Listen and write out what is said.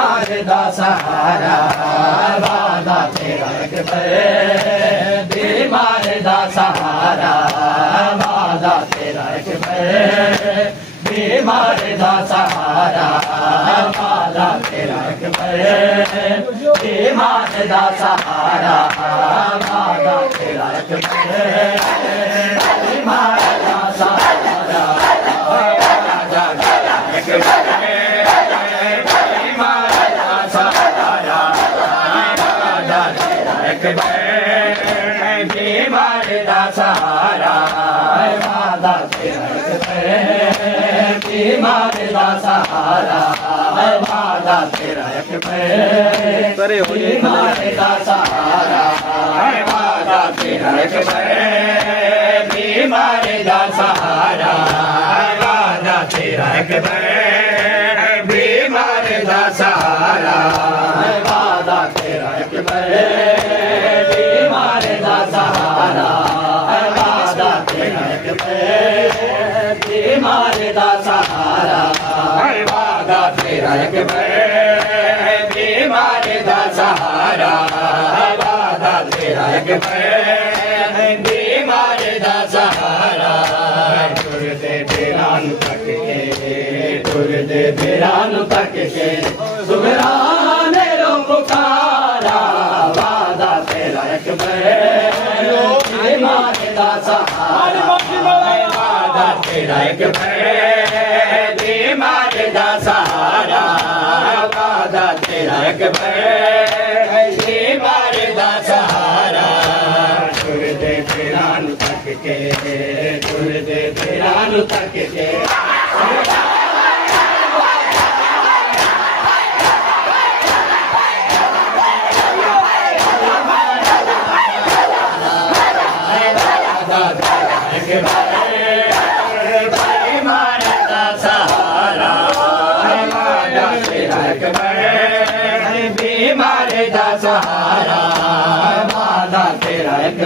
बीमार दा सहारा वादा तेरा एक बीमार दा सहारा वादा तेरा एक बीमार दा सहारा वादा तेरा एक बीमार दा सहारा वादा तेरा एक बीमार दा सहारा वादा तेरा एक बीमार दा सहारा वादा तेरा एक बीमार दा सहारा वादा तेरा एक बीमार दा सहारा वादा तेरा एक बीमार दा सहारा वादा तेरा एक बीमार दा सहारा वादा तेरा एक बीमार दा सहारा वादा तेरा एक बीमार दा सहारा वादा तेरा एक बीमार दा सहारा वादा तेरा एक बीमार दा सहारा वादा तेरा एक बीमार दा सहारा टुर दे बिरान तक के टुर दे बिरान तक के सुगराने रो पुकारा वादा तेरा एक बीमार दा सहारा वादा तेरा एक बीमार दा सहारा वादा तेरा एक बीमार दा सहारा टुर दे बिरान तक के टुर दे बिरान तक के बीमार दा सहारा वादा तेरा एक बीमार दा सहारा वादा तेरा एक